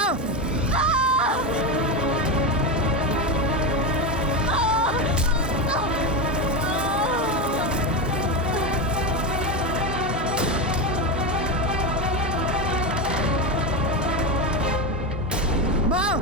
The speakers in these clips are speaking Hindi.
माँ! माँ!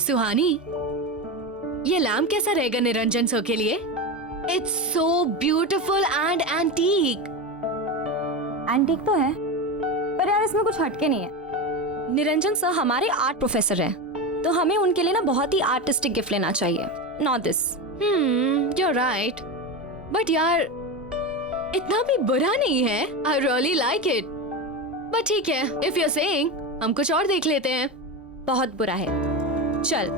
सुहानी, ये लैम्प कैसा रहेगा निरंजन सर के लिए? It's so beautiful and antique. Antique तो है, पर यार इसमें कुछ हटके नहीं है। निरंजन सर हमारे आर्ट प्रोफेसर हैं, तो हमें उनके लिए ना बहुत ही आर्टिस्टिक गिफ्ट लेना चाहिए। Not this. you're right. But यार इतना भी बुरा नहीं है। I really like it. But ठीक है, if you're saying, हम कुछ और देख लेते हैं। बहुत बुरा है। चल।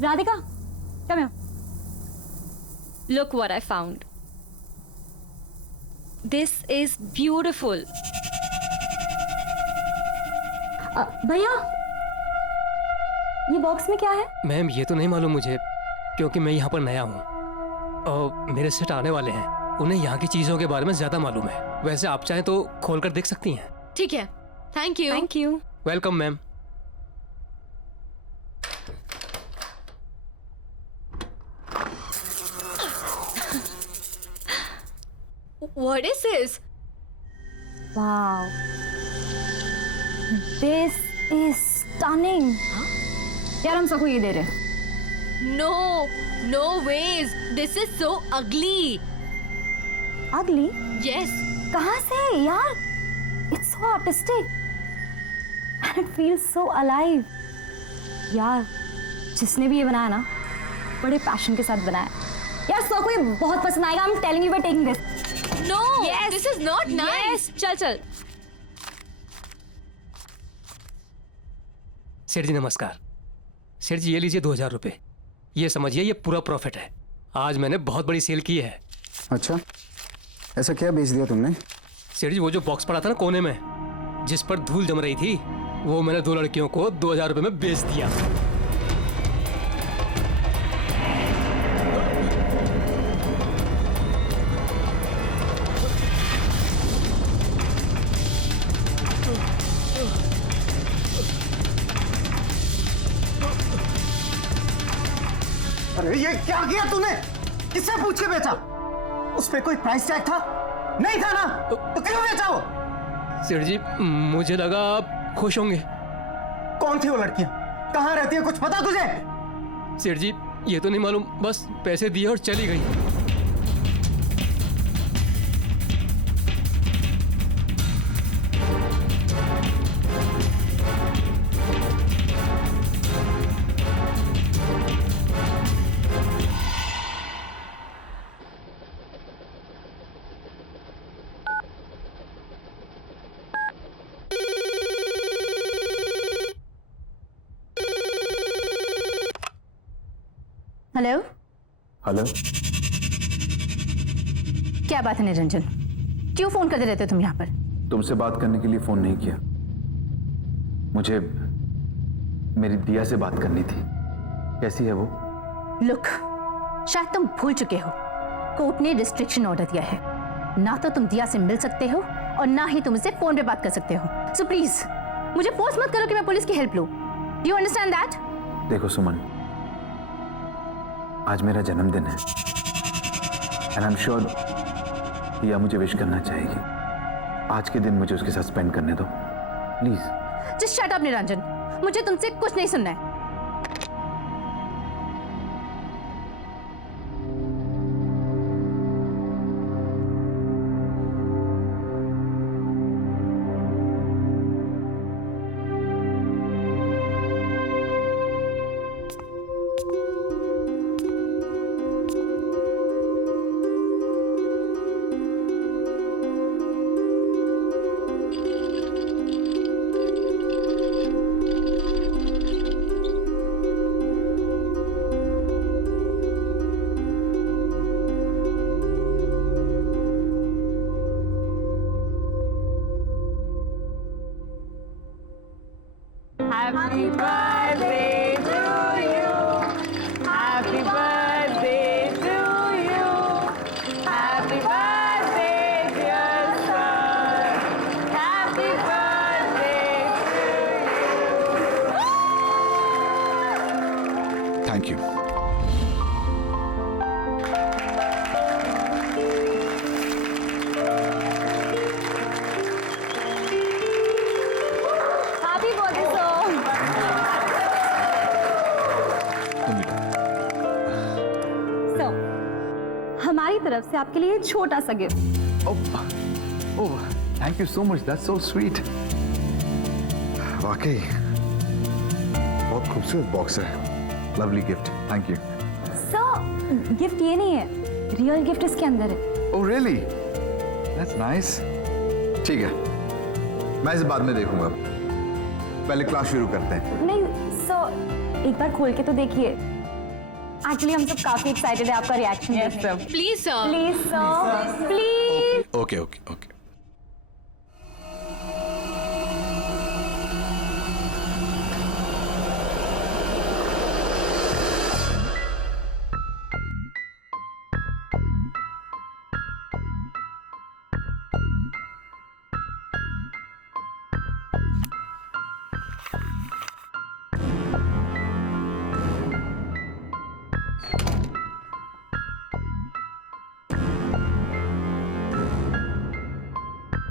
Radhika, come here. Look what I found. This is beautiful. भैया, ये बॉक्स में क्या है? मैम ये तो नहीं मालूम मुझे, क्योंकि मैं यहाँ पर नया हूँ और मेरे सेट आने वाले हैं। उन्हें यहाँ की चीजों के बारे में ज्यादा मालूम है। वैसे आप चाहें तो खोल कर देख सकती हैं। ठीक है, thank you. Thank you. Welcome ma'am. What is this? Wow. This is stunning. यार हम सबको ये दे रहे हैं। No, no ways. This is so ugly. Ugly? Yes. कहाँ से यार? It's so artistic. And it feels so alive. यार, जिसने भी ये बनाया ना, बड़े पैशन के साथ बनाया। यार सबको ये बहुत पसंद आएगा। I'm telling you, we're taking this. No, Yes. this is not nice. Yes. चल चल। सेठ जी नमस्कार। सेठ जी ये लीजिए 2000 रुपये। ये समझिए ये पूरा प्रॉफिट है। आज मैंने बहुत बड़ी सेल की है। अच्छा, ऐसा क्या बेच दिया तुमने? सेठ जी वो जो बॉक्स पड़ा था ना कोने में, जिस पर धूल जम रही थी, वो मैंने 2 लड़कियों को 2000 रुपये में बेच दिया। अरे ये क्या किया तूने? किससे पूछ के बेचा? उस पे कोई प्राइस टैग था? नहीं था ना? तो क्यों बेचा वो? सेठ जी मुझे लगा आप खुश होंगे। कौन थी वो लड़कियां? कहाँ रहती है? कुछ पता तुझे? सेठ जी ये तो नहीं मालूम, बस पैसे दिए और चली गई। हेलो। हेलो, क्या बात है निरंजन? क्यों फोन करते रहते हो तुम यहाँ पर? तुमसे बात करने के लिए फोन नहीं किया। मुझे मेरी दिया से बात करनी थी। कैसी है वो? लुक, शायद तुम भूल चुके हो, कोर्ट ने रिस्ट्रिक्शन ऑर्डर दिया है। ना तो तुम दिया से मिल सकते हो और ना ही तुम इससे फोन पे बात कर सकते हो। सो प्लीज मुझे फोर्स मत करो कि मैं पुलिस की हेल्प लूं। Do you understand that? देखो सुमन, आज मेरा जन्मदिन है एंड आई एम श्योर दिया मुझे विश करना चाहेगी। आज के दिन मुझे उसके साथ स्पेंड करने दो please. Just shut up Niranjan, मुझे तुमसे कुछ नहीं सुनना है। Happy birthday to you. Happy birthday to you. Happy birthday, dear son. Happy birthday to you. Thank you. Happy birthday sir. हमारी तरफ से आपके लिए छोटा सा gift. Oh, thank you so much, that's so sweet. वाकई बहुत खूबसूरत बॉक्स है। Lovely gift, thank you. Sir gift ये नहीं है, रियल गिफ्ट इसके अंदर है। Oh really, that's nice. ठीक है, मैं इसे बाद में देखूंगा, पहले क्लास शुरू करते हैं। नहीं सर, एक बार खोल के तो देखिए। एक्चुअली हम सब काफी एक्साइटेड है आपका रिएक्शन देखने। Please sir. Please sir, please. Okay okay okay.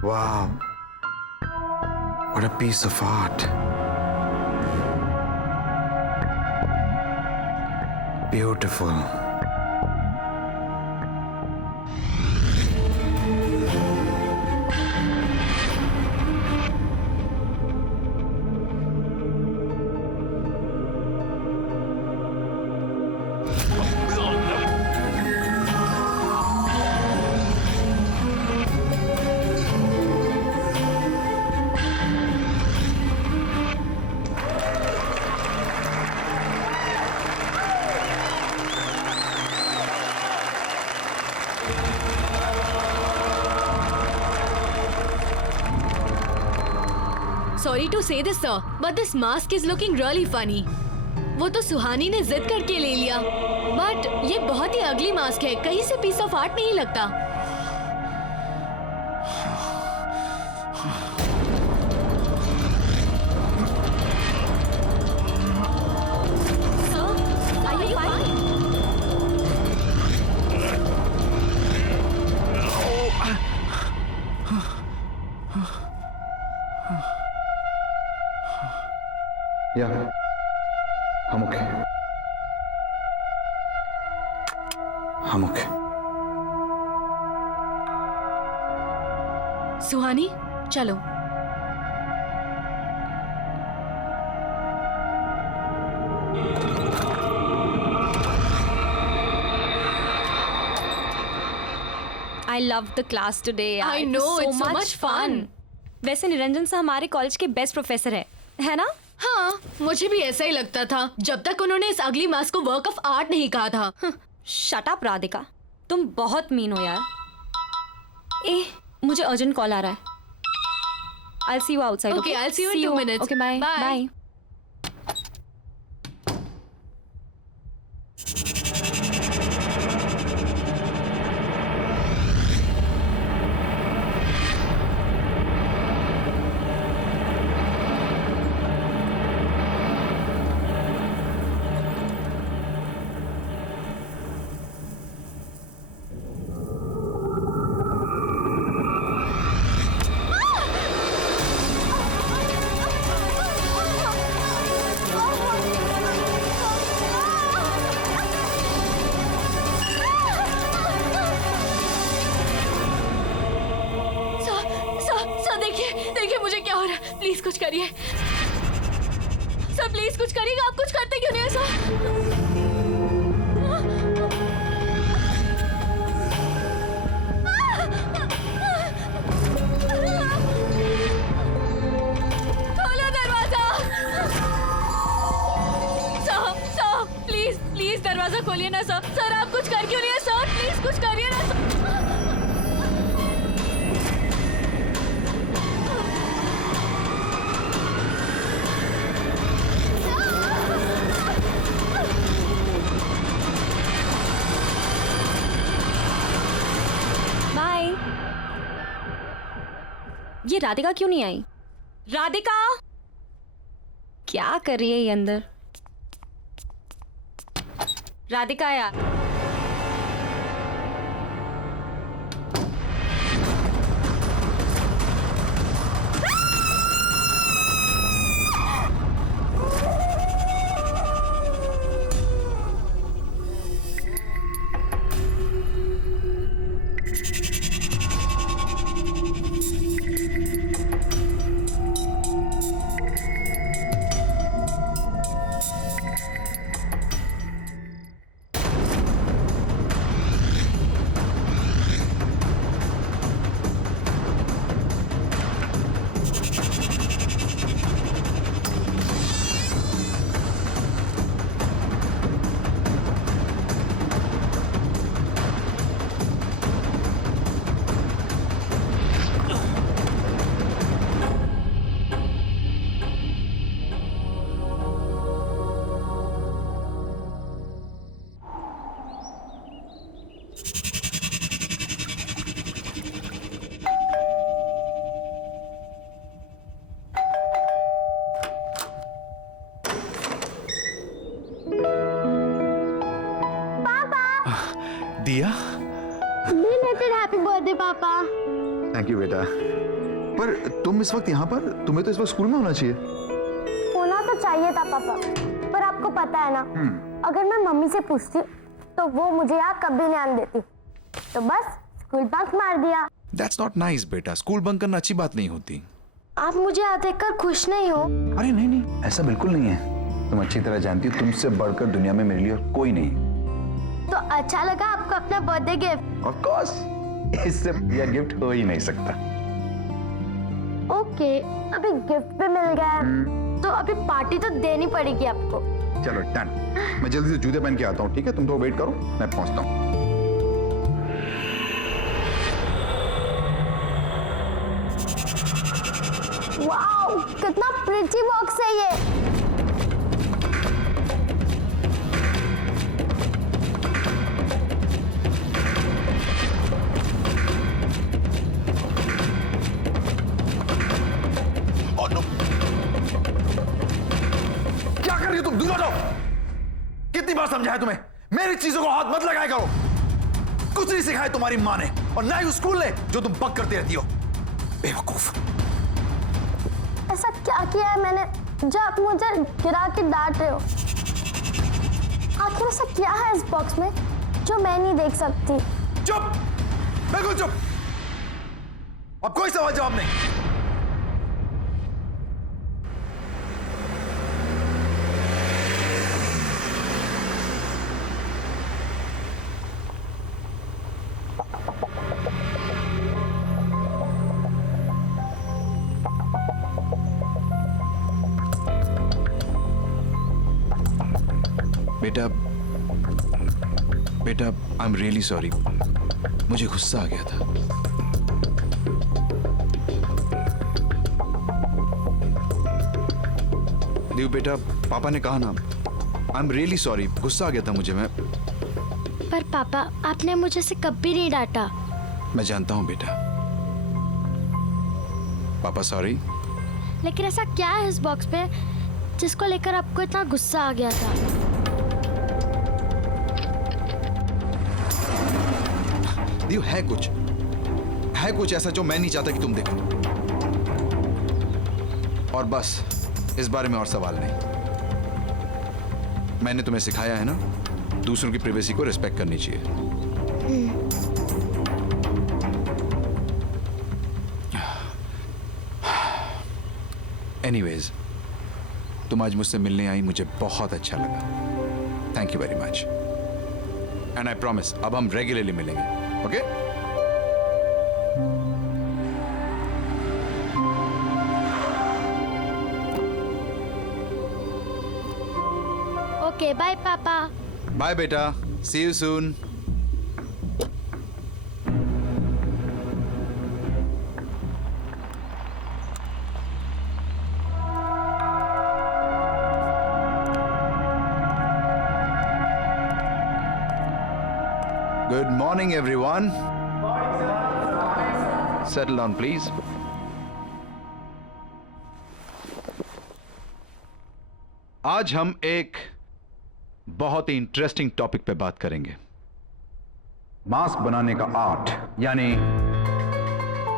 Wow, what a piece of art. Beautiful. Sorry to say this, sir, but this mask is looking really funny. वो तो सुहानी ने जिद करके ले लिया, बट ये बहुत ही अगली मास्क है, कहीं से पीस ऑफ आर्ट नहीं लगता। Sir, are you fine? या हम ओके, हम ओके। सुहानी, चलो। I loved the class today. I It was know, it's so much fun. वैसे निरंजन सर हमारे कॉलेज के बेस्ट प्रोफेसर है ना? हाँ, मुझे भी ऐसा ही लगता था जब तक उन्होंने इस अगली मास्क को वर्क ऑफ आर्ट नहीं कहा था। शट अप राधिका, तुम बहुत मीन हो यार। ए, मुझे अर्जेंट कॉल आ रहा है। I'll see you outside. Okay, I'll see you in 2 minutes. Okay, bye. Bye. Bye. Please कुछ करिए सर, प्लीज कुछ करिएगा। आप कुछ करते क्यों नहीं है सर? खोलो दरवाजा। सर प्लीज प्लीज दरवाजा खोलिए ना सर। सर आप कुछ कर क्यों नहीं है सर? प्लीज कुछ करिए ना सर। बाय। ये राधिका क्यों नहीं आई? राधिका क्या कर रही है ये अंदर? राधिका यार, दिया, बिलेटेड हैप्पी बर्थडे पापा। थैंक यू बेटा। पर तुम इस वक्त यहाँ पर, तुम्हें तो इस वक्त स्कूल में होना चाहिए। होना तो चाहिए था पापा, पर आपको पता है ना, अगर मैं मम्मी से पूछती तो वो मुझे यहाँ कभी नहीं आने देती, तो बस स्कूल बंक मार दिया। That's not nice बेटा, स्कूल बंक करना अच्छी बात नहीं होती। आप मुझे यहाँ देखकर खुश नहीं हो? अरे नहीं नहीं, ऐसा बिल्कुल नहीं है। तुम अच्छी तरह जानती हो, तुमसे बढ़कर दुनिया में मेरे लिए और कोई नहीं। तो अच्छा लगा आपको अपना बर्थडे गिफ्ट? ऑफ कोर्स, इससे बढ़िया गिफ्ट हो ही नहीं सकता। ओके, अभी गिफ्ट भी मिल गया, तो अभी पार्टी तो देनी पड़ेगी आपको। चलो डन, मैं जल्दी से जूते पहन के आता हूँ, ठीक है? तुम तो वेट करो, मैं पहुंचता हूँ। वाओ, कितना प्रिटी बॉक्स है ये। क्या कर रही हो तुम? दूर हटो। कितनी बार समझाया तुम्हें, मेरी चीजों को हाथ मत लगाया करो। कुछ नहीं सिखाया तुम्हारी माँ ने और ना ही उस स्कूल ने जो तुम बक करती रहती हो। बेवकूफ। ऐसा क्या किया है मैंने जो आप मुझे गिरा के डांट रहे हो? आखिर ऐसा क्या है इस बॉक्स में जो मैं नहीं देख सकती? चुप, बिल्कुल चुप। अब कोई सवाल जवाब नहीं। बेटा आई एम रियली सॉरी, मुझे गुस्सा आ गया था। देव बेटा, पापा ने कहा ना, आई एम रियली सॉरी, गुस्सा आ गया था मुझे। मैं पर पापा, आपने मुझे से कभी नहीं डांटा। मैं जानता हूं बेटा। पापा सॉरी। लेकिन ऐसा क्या है इस बॉक्स पे जिसको लेकर आपको इतना गुस्सा आ गया था? देव, है कुछ ऐसा जो मैं नहीं चाहता कि तुम देखो। और बस इस बारे में और सवाल नहीं। मैंने तुम्हें सिखाया है ना, दूसरों की प्राइवेसी को रिस्पेक्ट करनी चाहिए। एनीवेज, तुम आज मुझसे मिलने आई, मुझे बहुत अच्छा लगा। Thank you very much. And I promise अब हम रेगुलरली मिलेंगे, ओके? ओके बाय पापा। बाय बेटा, see you soon. Good morning, everyone. Settle down, please. आज हम एक बहुत ही इंटरेस्टिंग टॉपिक पे बात करेंगे। मास्क बनाने का आर्ट, यानी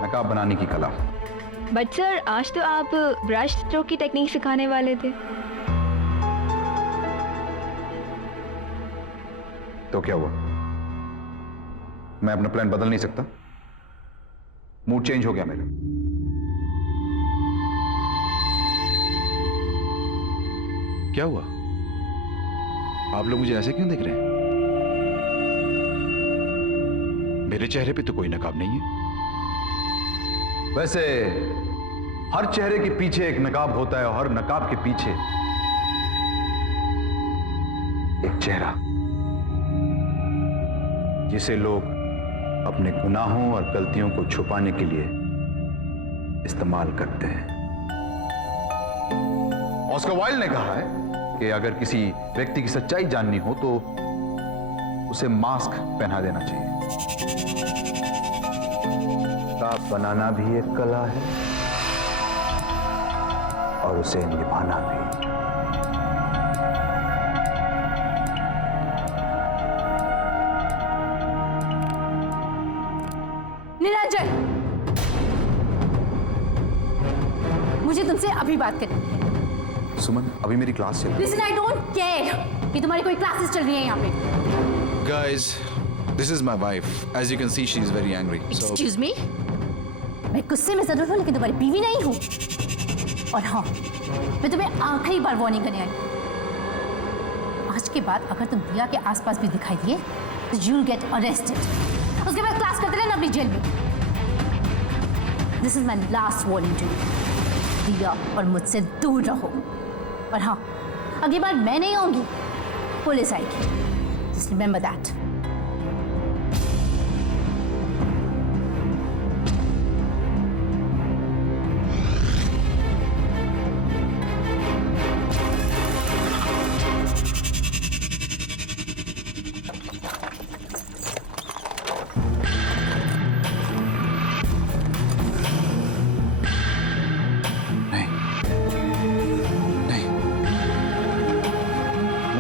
नकाब बनाने की कला। बट सर, आज तो आप ब्रश स्ट्रोक की टेक्निक सिखाने वाले थे। तो क्या हुआ? मैं अपना प्लान बदल नहीं सकता? मूड चेंज हो गया मेरा। क्या हुआ? आप लोग मुझे ऐसे क्यों देख रहे हैं? मेरे चेहरे पे तो कोई नकाब नहीं है। वैसे हर चेहरे के पीछे एक नकाब होता है और हर नकाब के पीछे एक चेहरा, जिसे लोग अपने गुनाहों और गलतियों को छुपाने के लिए इस्तेमाल करते हैं। ऑस्कर वाइल्ड ने कहा है कि अगर किसी व्यक्ति की सच्चाई जाननी हो तो उसे मास्क पहना देना चाहिए। नकाब बनाना भी एक कला है और उसे निभाना भी। निरंजन, मुझे तुमसे अभी बात करनी है। सुमन, अभी मेरी क्लास चल रही है। Listen, I don't care कि तुम्हारी कोई क्लासेस चल रही है यहाँ पे। Guys, this is my wife. As you can see, she is very angry. So, Excuse me? मैं गुस्से में जरूर हूँ लेकिन तुम्हारी बीवी नहीं हूँ। और हाँ, मैं तुम्हें आखिरी बार वार्निंग करने आई। आज के बाद अगर तुम दिया के आसपास भी दिखाई दिए तो you'll get arrested. उसके बाद क्लास करते रहना अपनी जेल में। This is my last warning to you. दिया और मुझसे दूर रहो। और हाँ, अगली बार मैं नहीं आऊंगी, पुलिस आएगी। Just remember that.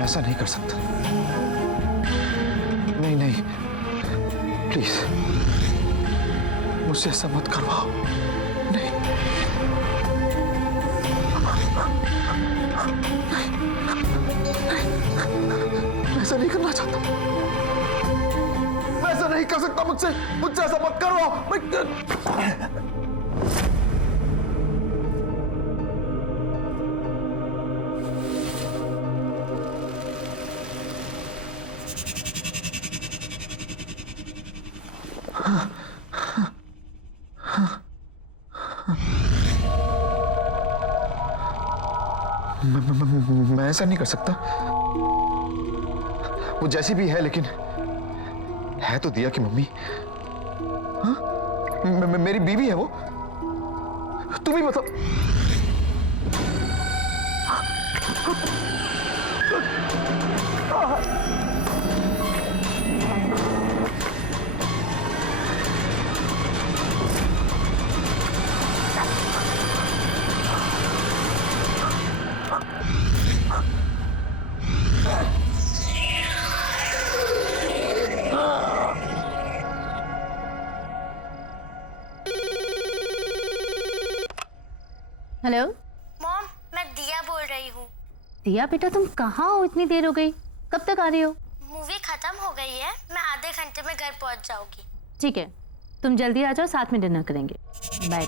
ऐसा नहीं कर सकता। नहीं नहीं, प्लीज मुझसे ऐसा मत करवाओ। नहीं, मैं ऐसा नहीं करना चाहता। मैं ऐसा नहीं कर सकता। मुझसे ऐसा मत करवाओ। मैं ऐसा नहीं कर सकता। वो जैसी भी है लेकिन है तो दिया की मम्मी। हाँ? मेरी बीवी है वो। तू भी मतलब हेलो मॉम, मैं दिया बोल रही हूँ। दिया बेटा, तुम कहाँ हो? इतनी देर हो गई, कब तक आ रही हो? मूवी खत्म हो गई है, मैं आधे घंटे में घर पहुँच जाऊंगी। ठीक है, तुम जल्दी आ जाओ, साथ में डिनर करेंगे। बाय।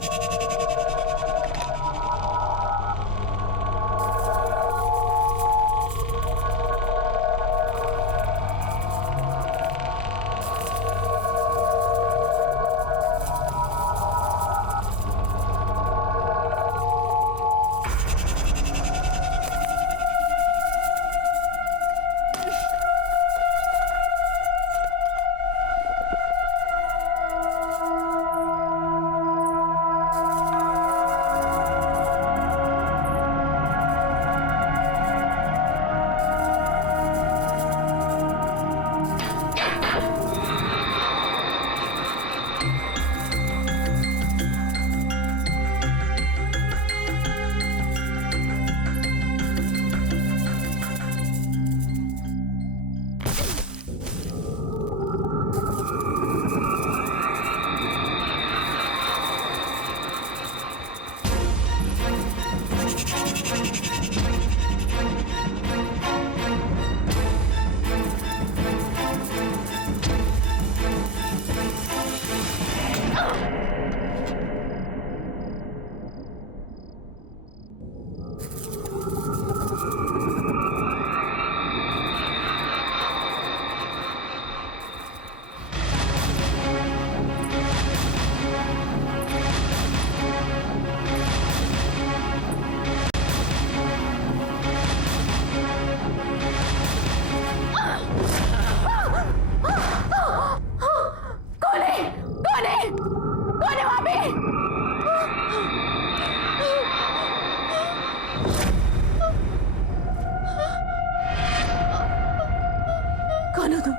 कौन हो तुम?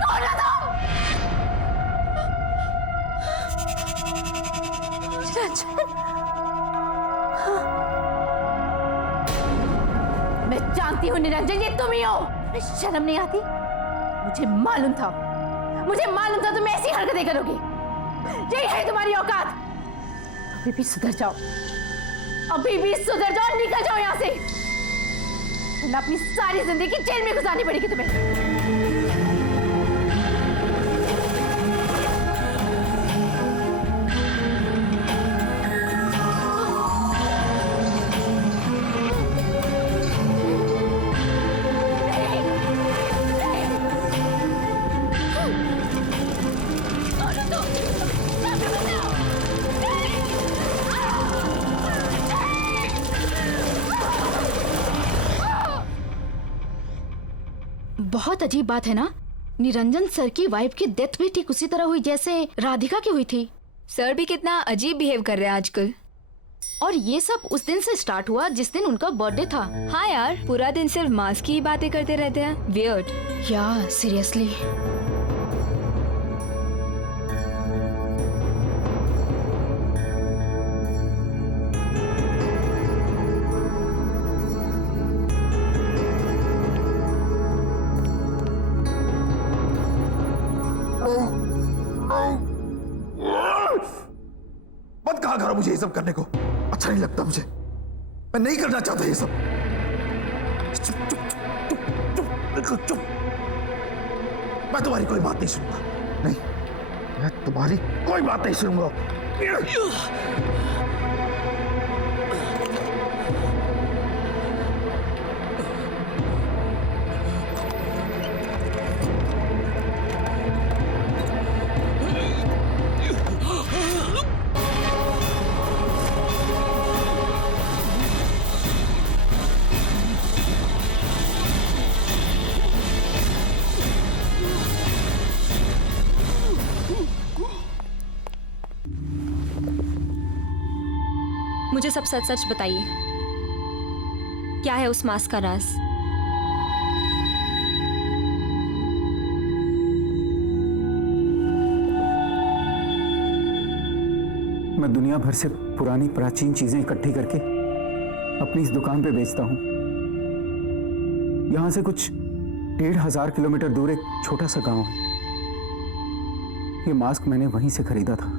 कौन हो तुम? मैं जानती हूँ निरंजन, ये तुम ही हो। शर्म नहीं आती? मुझे मालूम था तुम ऐसी हरकतें करोगी। यही है तुम्हारी औकात। अभी भी सुधर जाओ, निकल जाओ यहाँ से, वरना अपनी सारी जिंदगी जेल में गुजारनी पड़ेगी तुम्हें। बहुत अजीब बात है ना, निरंजन सर की वाइफ की डेथ भी ठीक उसी तरह हुई जैसे राधिका की हुई थी। सर भी कितना अजीब बिहेव कर रहे हैं आजकल। और ये सब उस दिन से स्टार्ट हुआ जिस दिन उनका बर्थडे था। हाँ यार, पूरा दिन सिर्फ मास्क की ही बातें करते रहते हैं। वियर्ड। या सीरियसली। मत कहा करो मुझे ये सब करने को, अच्छा नहीं लगता मुझे। मैं नहीं करना चाहता ये सब। चुप चुप चुप चुप बिल्कुल चुप। मैं तुम्हारी कोई बात नहीं सुनूंगा। नहीं, मैं तुम्हारी कोई बात नहीं सुनूंगा। मुझे सब सच सच बताइए, क्या है उस मास्क का राज? मैं दुनिया भर से पुरानी प्राचीन चीजें इकट्ठी करके अपनी इस दुकान पे बेचता हूं। यहां से कुछ 1500 किलोमीटर दूर एक छोटा सा गांव है। ये मास्क मैंने वहीं से खरीदा था।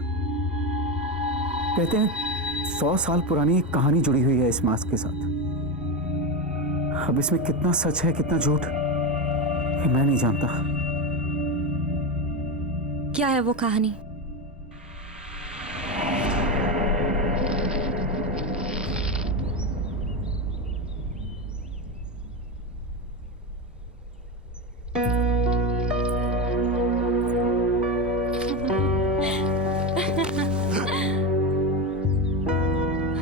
कहते हैं 100 साल पुरानी एक कहानी जुड़ी हुई है इस मास्क के साथ। अब इसमें कितना सच है कितना झूठ ये मैं नहीं जानता। क्या है वो कहानी?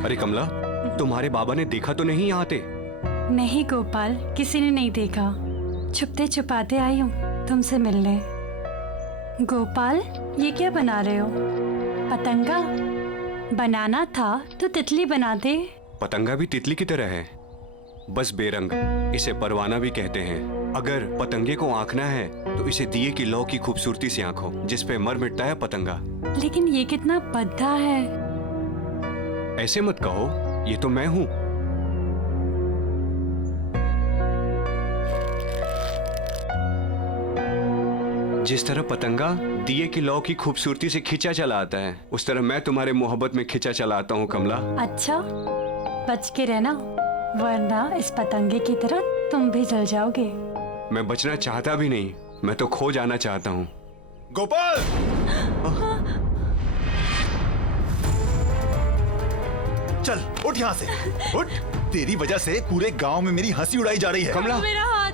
अरे कमला, तुम्हारे बाबा ने देखा तो नहीं यहाँ आते? नहीं गोपाल, किसी ने नहीं देखा। छुपते छुपाते आई हूँ तुमसे मिलने। गोपाल, ये क्या बना रहे हो? पतंगा? बनाना था तो तितली बना दे। पतंगा भी तितली की तरह है, बस बेरंग। इसे परवाना भी कहते हैं। अगर पतंगे को आंकना है तो इसे दिए की लौ की खूबसूरती से आंखो, जिस पे मर मिटता है पतंगा। लेकिन ये कितना भद्दा है। ऐसे मत कहो, ये तो मैं हूं। जिस तरह पतंगा दिए की लौ की खूबसूरती से खिंचा चला आता है, उस तरह मैं तुम्हारे मोहब्बत में खिंचा चला आता हूं कमला। अच्छा, बच के रहना, वरना इस पतंगे की तरह तुम भी जल जाओगे। मैं बचना चाहता भी नहीं, मैं तो खो जाना चाहता हूं। गोपाल! चल उठ यहाँ से, उठ। तेरी वजह से पूरे गांव में मेरी हंसी उड़ाई जा रही है। कमला, मेरा हाथ।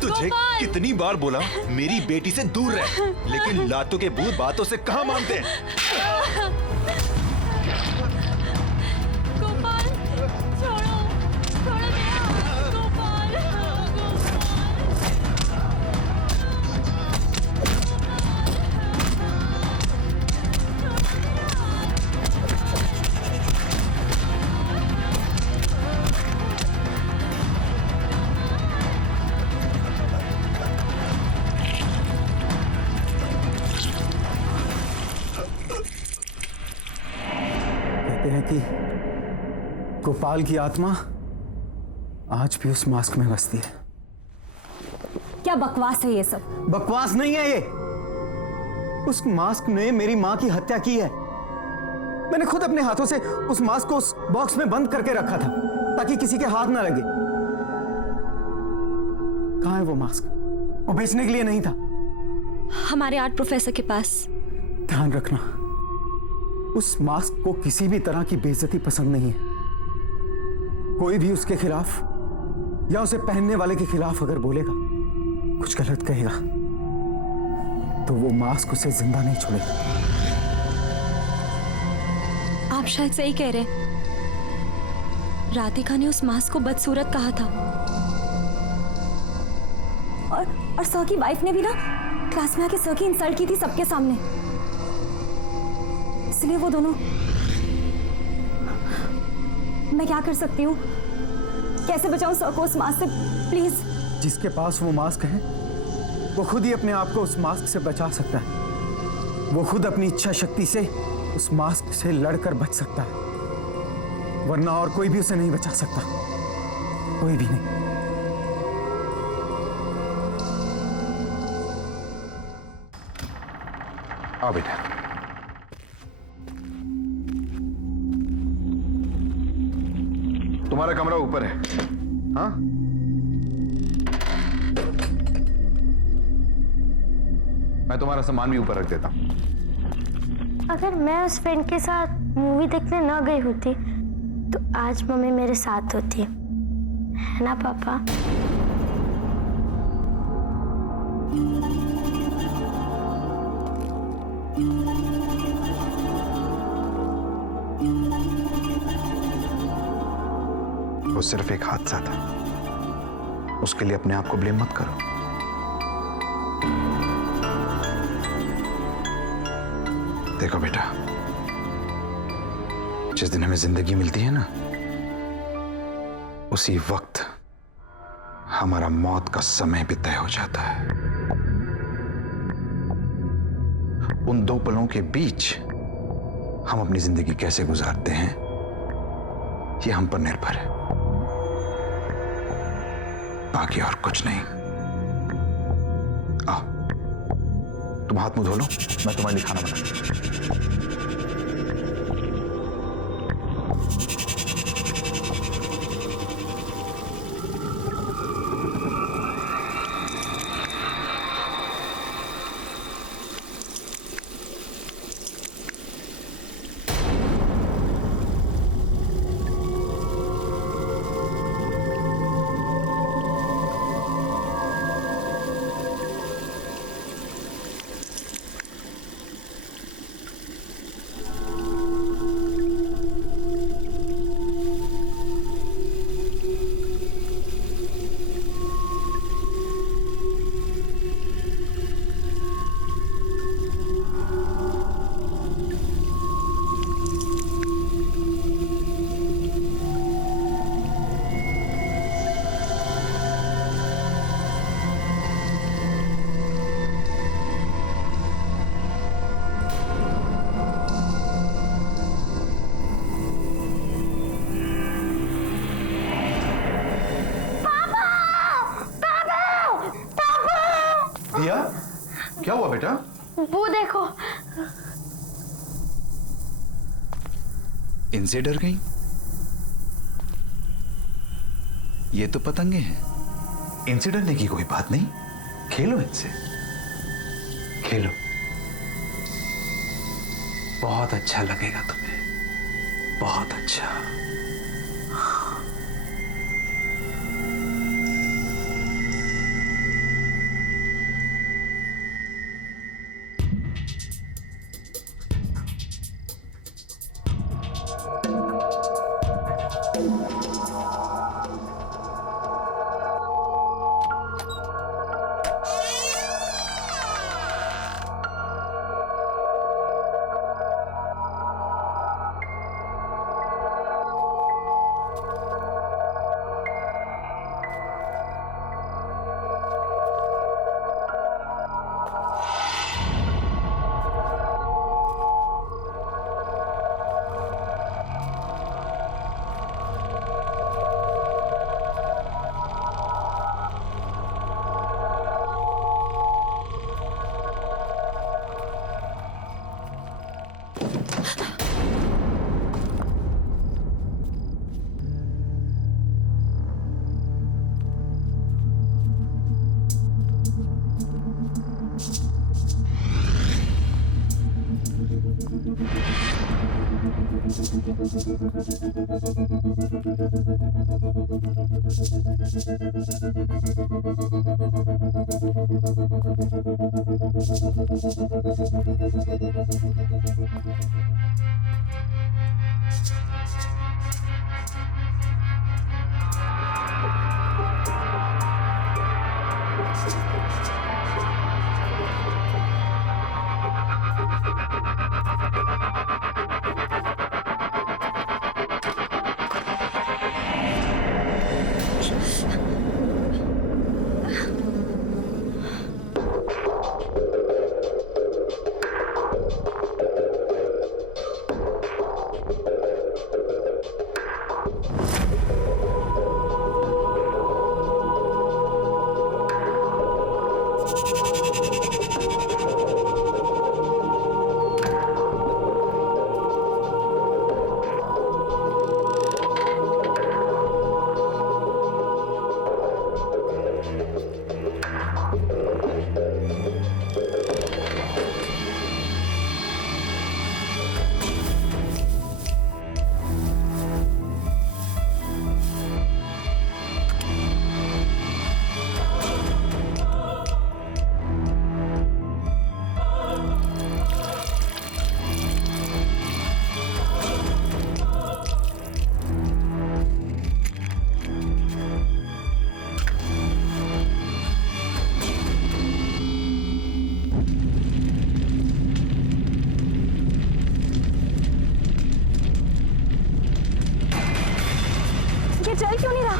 तुझे कितनी बार बोला मेरी बेटी से दूर रह, लेकिन लातों के भूत बातों से कहाँ मानते हैं। गोपाल, छोड़ो, छोड़ो मेरा हाथ, गोपाल, गोपाल की आत्मा आज भी उस मास्क में बसती है। क्या बकवास है ये सब? बकवास नहीं है ये। उस मास्क ने मेरी मां की हत्या की है। मैंने खुद अपने हाथों से उस मास्क को उस बॉक्स में बंद करके रखा था ताकि किसी के हाथ ना लगे। कहां है वो मास्क? वो बेचने के लिए नहीं था। हमारे आर्ट प्रोफेसर के पास। ध्यान रखना, उस मास्क को किसी भी तरह की बेइज्जती पसंद नहीं है। कोई भी उसके खिलाफ या उसे पहनने वाले के खिलाफ अगर बोलेगा, कुछ गलत कहेगा, तो वो मास्क उसे जिंदा नहीं छोड़ेगा। आप शायद सही कह रहे हैं। राधिका ने उस मास्क को बदसूरत कहा था। और सर की वाइफ ने भी ना क्लास में आके सर की इंसल्ट की थी सबके सामने। इसलिए वो दोनों। मैं क्या कर सकती हूँ? कैसे बचाऊं सर को उस मास्क से? प्लीज। जिसके पास वो मास्क है वो खुद ही अपने आप को उस मास्क से बचा सकता है। वो खुद अपनी इच्छा शक्ति से उस मास्क से लड़कर बच सकता है, वरना और कोई भी उसे नहीं बचा सकता। कोई भी नहीं। आओ बेटा। तुम्हारा कमरा ऊपर है। हाँ, मैं तुम्हारा सामान भी ऊपर रख देता हूं। अगर मैं उस फ्रेंड के साथ मूवी देखने न गई होती तो आज मम्मी मेरे साथ होती, है ना पापा? वो सिर्फ एक हादसा था, उसके लिए अपने आप को ब्लेम मत करो। देखो बेटा, जिस दिन हमें जिंदगी मिलती है ना, उसी वक्त हमारा मौत का समय भी तय हो जाता है। उन दो पलों के बीच हम अपनी जिंदगी कैसे गुजारते हैं, ये हम पर निर्भर है, बाकी और कुछ नहीं। आओ, तुम हाथ मुंह धो लो, मैं तुम्हारे लिए खाना बनाऊं। दिया, क्या हुआ बेटा? वो देखो। इनसे डर गई? ये तो पतंगे हैं, इनसे डरने की कोई बात नहीं। खेलो इनसे, खेलो, बहुत अच्छा लगेगा तुम्हें, बहुत अच्छा। चल क्यों नहीं रहा?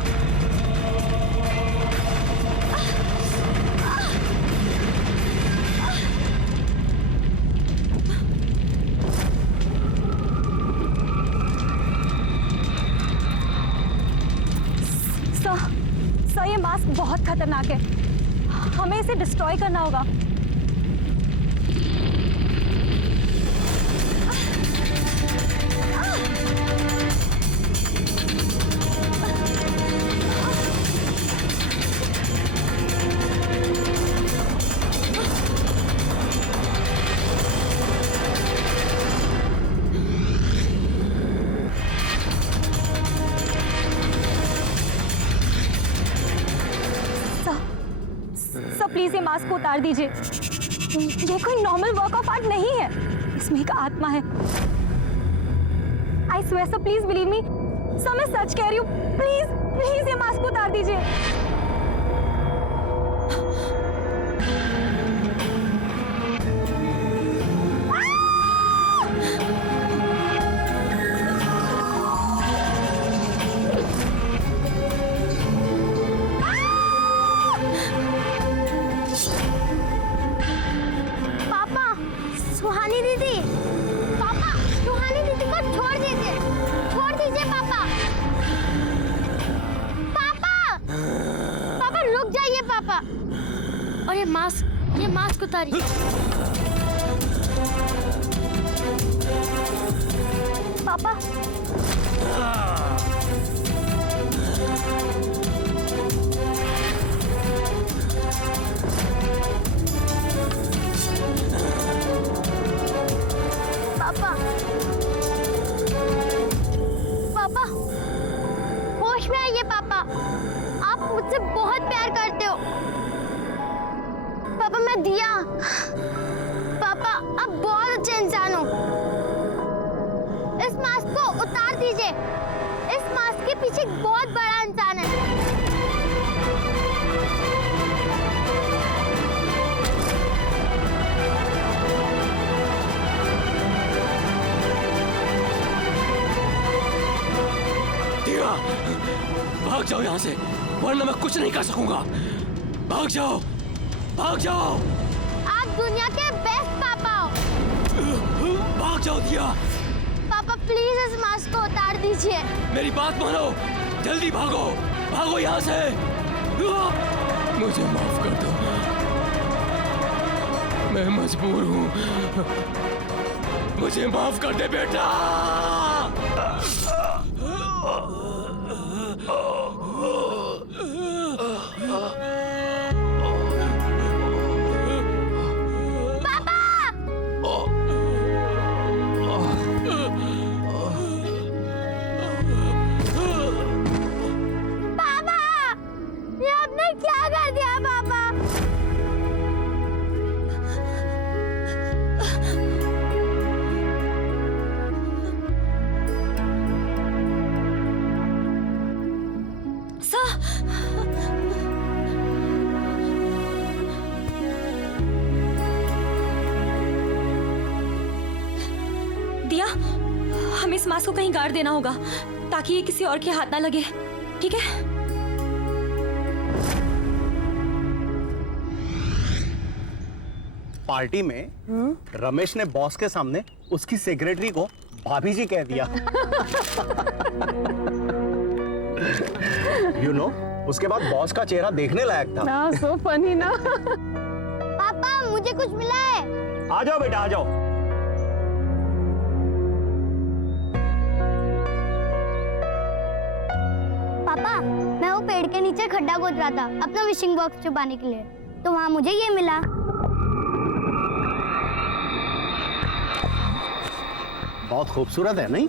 सर, ये मास्क बहुत खतरनाक है, हमें इसे डिस्ट्रॉय करना होगा। प्लीज ये मास्क को उतार दीजिए, ये कोई नॉर्मल वर्क ऑफ आर्ट नहीं है, इसमें एक आत्मा है। I swear sir, please believe me sir, मैं सच कह रही हूँ, प्लीज प्लीज ये मास्क को उतार दीजिए। सुहानी दीदी, पापा, सुहानी दीदी को छोड़ दीजिए पापा। पापा, पापा रुक जाइए पापा। और ये मास्क उतारिए। पापा, पापा, होश में आइए पापा, आप मुझसे बहुत प्यार करते हो। पापा मैं दिया, पापा आप बहुत अच्छे इंसान हो। इस मास्क को उतार दीजिए, इस मास्क के पीछे एक बहुत बड़ा इंसान है। भाग जाओ यहाँ से, वरना मैं कुछ नहीं कर सकूंगा। भाग जाओ, भाग जाओ। आप दुनिया के बेस्ट पापा हो। भाग जाओ दिया। पापा प्लीज इस मास्क को उतार दीजिए। मेरी बात मानो, जल्दी भागो, भागो यहाँ से। मुझे माफ कर दो, मैं मजबूर हूँ। मुझे माफ कर दे बेटा। ये आपने क्या कर दिया पापा? दिया, हमें इस मास्क को कहीं गाड़ देना होगा ताकि ये किसी और के हाथ ना लगे, ठीक है? पार्टी में रमेश ने बॉस के सामने उसकी सेक्रेटरी को भाभी जी कह दिया। You know, उसके बाद बॉस का चेहरा देखने लायक था। ना सो फनी ना। पापा मुझे कुछ मिला है। आ जाओ बेटा, आ जाओ। पापा मैं वो पेड़ के नीचे खड्डा खोद रहा था अपना विशिंग बॉक्स छुपाने के लिए, तो वहाँ मुझे ये मिला। बहुत खूबसूरत है नहीं?